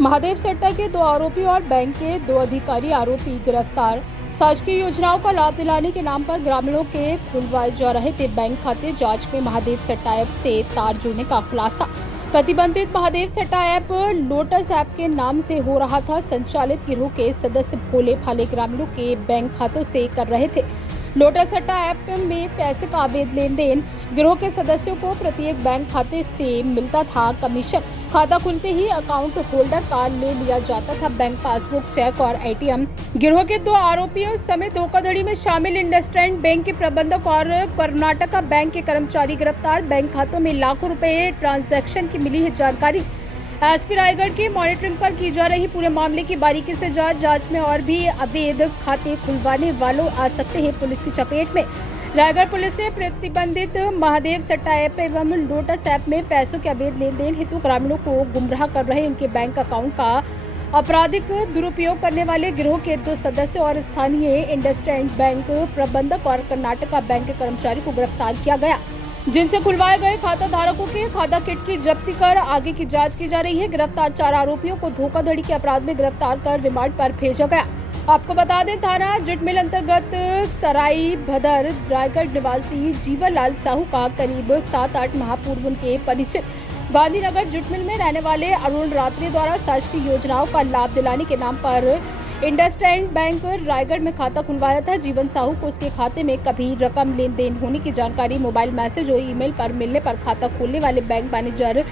महादेव सट्टा के 2 आरोपी और बैंक के 2 अधिकारी आरोपी गिरफ्तार। शासकीय योजनाओं का लाभ दिलाने के नाम पर ग्रामीणों के खुलवाए जा रहे थे बैंक खाते। जांच में महादेव सट्टा ऐप से तार जुड़ने का खुलासा। प्रतिबंधित महादेव सट्टा ऐप लोटस ऐप के नाम से हो रहा था संचालित। गिरोह के सदस्य भोले भाले ग्रामीणों के बैंक खातों से कर रहे थे। लोटस सट्टा ऐप में पैसे का अवैध लेन देन। गिरोह के सदस्यों को प्रत्येक बैंक खाते से मिलता था कमीशन। खाता खुलते ही अकाउंट होल्डर का ले लिया जाता था बैंक पासबुक, चेक और एटीएम। गिरोह के 2 आरोपियों समेत धोखाधड़ी में शामिल इंडसइंड बैंक के प्रबंधक और कर्नाटका बैंक के कर्मचारी गिरफ्तार। बैंक खातों में लाखों रुपए ट्रांजैक्शन की मिली है जानकारी। एसपी रायगढ़ की मॉनिटरिंग पर की जा रही पूरे मामले की बारीकी से जांच में और भी अवैध खाते खुलवाने वालों आ सकते हैं पुलिस की चपेट में। रायगढ़ पुलिस ने प्रतिबंधित महादेव सट्टा ऐप एवं लोटस ऐप में पैसों के अवैध लेन देन हेतु ग्रामीणों को गुमराह कर रहे उनके बैंक अकाउंट का आपराधिक दुरुपयोग करने वाले गिरोह के 2 सदस्य और स्थानीय इंडसइंड बैंक प्रबंधक और कर्नाटका बैंक के कर्मचारी को गिरफ्तार किया गया, जिनसे खुलवाए गए खाता धारकों के खाता किट की जब्ती कर आगे की जांच की जा रही है। गिरफ्तार 4 आरोपियों को धोखाधड़ी के अपराध में गिरफ्तार कर रिमांड पर भेजा गया। आपको बता दें, थाना जुटमिल अंतर्गत सराई भदर रायगढ़ निवासी जीवनलाल साहू का करीब 7-8 माह पूर्व उनके परिचित गांधीनगर जुटमिल में रहने वाले अरुण रात्रे द्वारा शासकीय योजनाओं का लाभ दिलाने के नाम पर इंडसइंड बैंक रायगढ़ में खाता खुलवाया था। जीवन साहू को उसके खाते में कभी रकम लेन देन होने की जानकारी मोबाइल मैसेज और ईमेल पर मिलने पर खाता खोलने वाले बैंक मैनेजर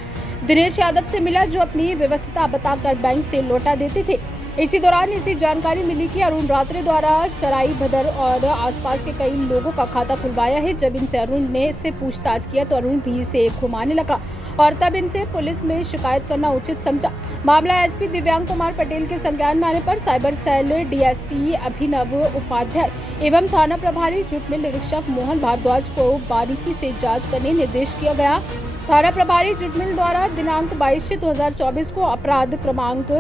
दिनेश यादव से मिला, जो अपनी व्यवस्था बताकर बैंक से लौटा देते थे। इसी दौरान इसी जानकारी मिली कि अरुण रात्रे द्वारा सराई भदर और आसपास के कई लोगों का खाता खुलवाया है। जब इनसे अरुण ने इससे पूछताछ किया तो अरुण भी इसे घुमाने लगा और तब इनसे पुलिस में शिकायत करना उचित समझा। मामला एसपी दिव्यांग कुमार पटेल के संज्ञान में आने पर साइबर सेल डीएसपी अभिनव उपाध्याय एवं थाना प्रभारी जुटमिल निरीक्षक मोहन भारद्वाज को बारीकी से जाँच करने निर्देश किया गया। थाना प्रभारी जुटमिल द्वारा दिनांक 22/6/2024 को अपराध क्रमांक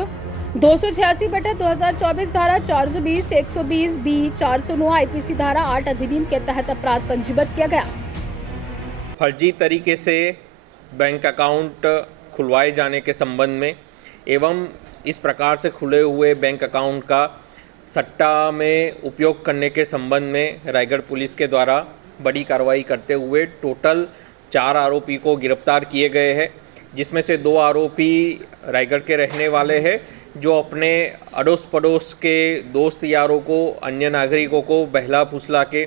286/2024 धारा 420, 120 बी, 409 आईपीसी धारा 8 अधिनियम के तहत अपराध पंजीबद्ध किया गया। फर्जी तरीके से बैंक अकाउंट खुलवाए जाने के संबंध में एवं इस प्रकार से खुले हुए बैंक अकाउंट का सट्टा में उपयोग करने के संबंध में रायगढ़ पुलिस के द्वारा बड़ी कार्रवाई करते हुए टोटल 4 आरोपी को गिरफ्तार किए गए हैं, जिसमें से 2 आरोपी रायगढ़ के रहने वाले हैं, जो अपने अड़ोस पड़ोस के दोस्त यारों को, अन्य नागरिकों को बहला फुसला के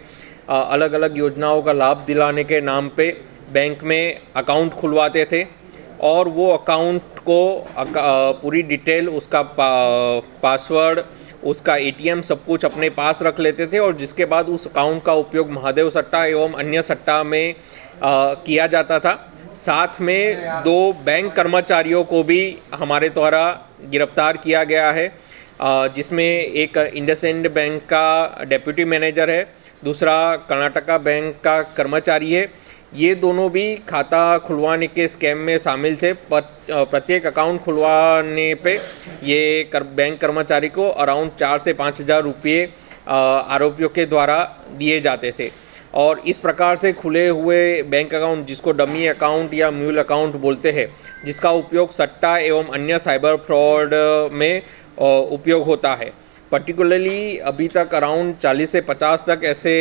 अलग अलग योजनाओं का लाभ दिलाने के नाम पे बैंक में अकाउंट खुलवाते थे और वो अकाउंट को पूरी डिटेल, उसका पासवर्ड, उसका एटीएम सब कुछ अपने पास रख लेते थे और जिसके बाद उस अकाउंट का उपयोग महादेव सट्टा एवं अन्य सट्टा में किया जाता था। साथ में 2 बैंक कर्मचारियों को भी हमारे द्वारा गिरफ्तार किया गया है, जिसमें एक इंडसइंड बैंक का डेप्यूटी मैनेजर है, दूसरा कर्नाटका बैंक का कर्मचारी है। ये दोनों भी खाता खुलवाने के स्कैम में शामिल थे। प्रत्येक अकाउंट खुलवाने पे ये बैंक कर्मचारी को अराउंड 4 से 5 हज़ार रुपये आरोपियों के द्वारा दिए जाते थे और इस प्रकार से खुले हुए बैंक अकाउंट, जिसको डमी अकाउंट या म्यूल अकाउंट बोलते हैं, जिसका उपयोग सट्टा एवं अन्य साइबर फ्रॉड में उपयोग होता है। पर्टिकुलरली अभी तक अराउंड 40 से 50 तक ऐसे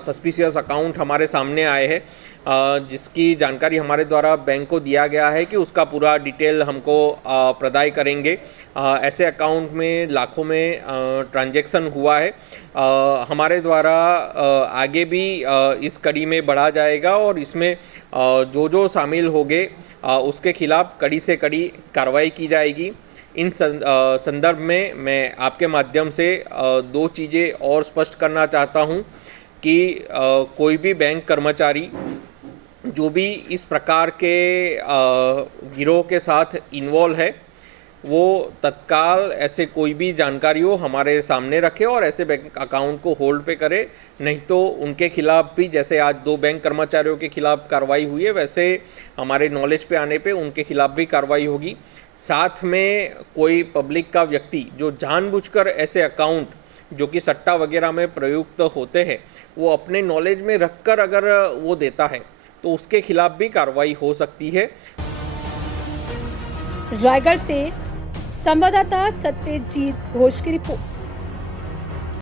सस्पिशियस अकाउंट हमारे सामने आए हैं, जिसकी जानकारी हमारे द्वारा बैंक को दिया गया है कि उसका पूरा डिटेल हमको प्रदान करेंगे। ऐसे अकाउंट में लाखों में ट्रांजैक्शन हुआ है। हमारे द्वारा आगे भी इस कड़ी में बढ़ा जाएगा और इसमें जो शामिल होंगे उसके खिलाफ कड़ी से कड़ी कार्रवाई की जाएगी। इन संदर्भ में मैं आपके माध्यम से 2 चीज़ें और स्पष्ट करना चाहता हूं कि कोई भी बैंक कर्मचारी जो भी इस प्रकार के गिरोह के साथ इन्वॉल्व है, वो तत्काल ऐसे कोई भी जानकारी हो हमारे सामने रखे और ऐसे बैंक अकाउंट को होल्ड पे करे, नहीं तो उनके खिलाफ भी, जैसे आज 2 बैंक कर्मचारियों के खिलाफ कार्रवाई हुई है, वैसे हमारे नॉलेज पे आने पे उनके खिलाफ भी कार्रवाई होगी। साथ में कोई पब्लिक का व्यक्ति जो जानबूझकर ऐसे अकाउंट जो कि सट्टा वगैरह में प्रयुक्त होते हैं, वो अपने नॉलेज में रखकर अगर वो देता है तो उसके खिलाफ भी कार्रवाई हो सकती है। रायगढ़ से संवाददाता सत्यजीत घोष की रिपोर्ट।